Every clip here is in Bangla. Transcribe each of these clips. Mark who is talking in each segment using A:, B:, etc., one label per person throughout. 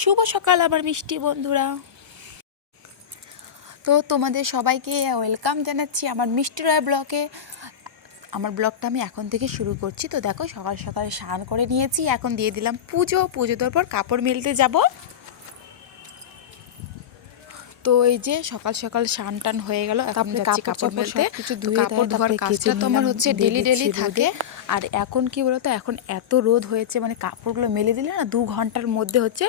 A: শুভ সকাল আমার মিষ্টি বন্ধুরা। তো তোমাদের সবাইকে ওয়েলকাম জানাচ্ছি আমার মিষ্টি রয় ব্লকে আমার ব্লগটা আমি এখন থেকে শুরু করছি। তো দেখো সকাল সকাল স্নান করে নিয়েছি, এখন দিয়ে দিলাম পুজো। পুজো দেওয়ার পর কাপড় মেলতে যাব। তো এই যে সকাল সকাল স্নান টান হয়ে গেল এখন যাচ্ছি
B: কাপড়
A: মেলতে। কাপড় ধোয়ার কাজটা তো আমার হচ্ছে ডেলি ডেলি থাকে। আর এখন কি বলতো এখন এত রোদ হয়েছে মানে কাপড়গুলো মেলে দিলে না দু ঘণ্টার মধ্যে হচ্ছে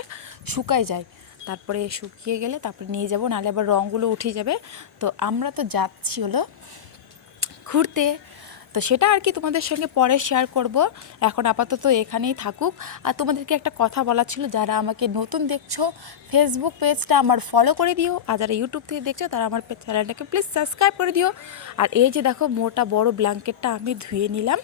A: শুকায় যায়। তারপরে শুকিয়ে গেলে তারপরে নিয়ে যাব নাহলে আবার রঙগুলো উঠে যাবে। তো আমরা তো যাচ্ছি হলো ঘুরতে। তো সেটা আর কি তোমাদের সঙ্গে পরে শেয়ার করব। এখন আপাতত এখানেই থাকুক। আর তোমাদেরকে একটা কথা বলা ছিল, যারা আমাকে নতুন দেখছ ফেসবুক পেজটা আমার ফলো করে দিও। আর যারা ইউটিউব থেকে দেখছ, তারা আমার চ্যানেলটাকে প্লিজ সাবস্ক্রাইব করে দিও। আর এই যে দেখো, মোটা বড় ব্ল্যাঙ্কেটটা আমি ধুয়ে নিলাম।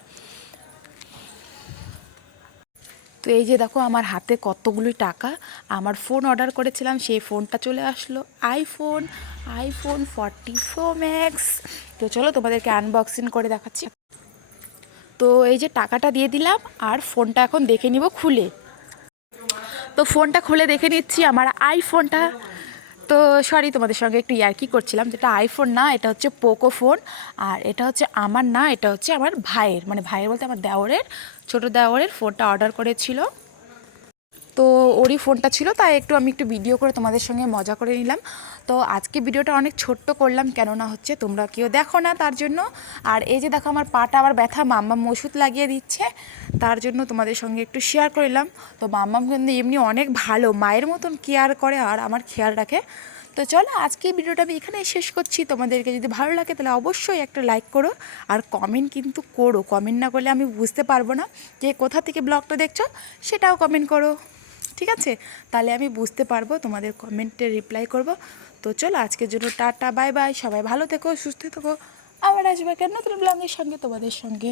A: তো এই যে দেখো, আমার হাতে কতগুলি টাকা। আমার ফোন অর্ডার করেছিলাম, সেই ফোনটা চলে আসলো। IPhone iPhone forty four max তো চলো তোমাদেরকে আনবক্সিং করে দেখাচ্ছি। তো এই যে টাকাটা দিয়ে দিলাম, আর ফোনটা এখন দেখে নিব খুলে। তো ফোনটা খুলে দেখে নিচ্ছি, আমার আইফোনটা তো সরি তোমাদের সঙ্গে একটু ইয়ার্কি করছিলাম, যেটা আইফোন না, এটা হচ্ছে পোকো ফোন আর এটা হচ্ছে আমার না, এটা হচ্ছে আমার ভাইয়ের মানে ভাইয়ের বলতে আমার দেওরের, ছোটো দেওরের ফোনটা অর্ডার করেছিল। তো ওরই ফোনটা ছিল, তাই একটু আমি একটু ভিডিও করে তোমাদের সঙ্গে মজা করে নিলাম। তো আজকে ভিডিওটা অনেক ছোট্ট করলাম, কেননা হচ্ছে তোমরা কেউ দেখো না তার জন্য। আর এই যে দেখো আমার পাটা আবার ব্যথা, মাম্মাম ওষুধ লাগিয়ে দিচ্ছে, তার জন্য তোমাদের সঙ্গে একটু শেয়ার করলাম তো মাম্মাম কিন্তু এমনি অনেক ভালো, মায়ের মতন কেয়ার করে আর আমার খেয়াল রাখে। তো চলো আজকে ভিডিওটা আমি এখানেই শেষ করছি। তোমাদেরকে যদি ভালো লাগে তাহলে অবশ্যই একটা লাইক করো আর কমেন্ট কিন্তু করো। কমেন্ট না করলে আমি বুঝতে পারব না যে কোথা থেকে ব্লগটা দেখছ, সেটাও কমেন্ট করো। ঠিক আছে? তাহলে আমি বুঝতে পারব, তোমাদের কমেন্টে রিপ্লাই করব। তো চলো, আজকের জন্য টাটা বাই বাই সবাই ভালো থেকো, সুস্থ থেকো। আবার আসবে কেন নতুন ব্লগের সঙ্গে, তোমাদের সঙ্গে।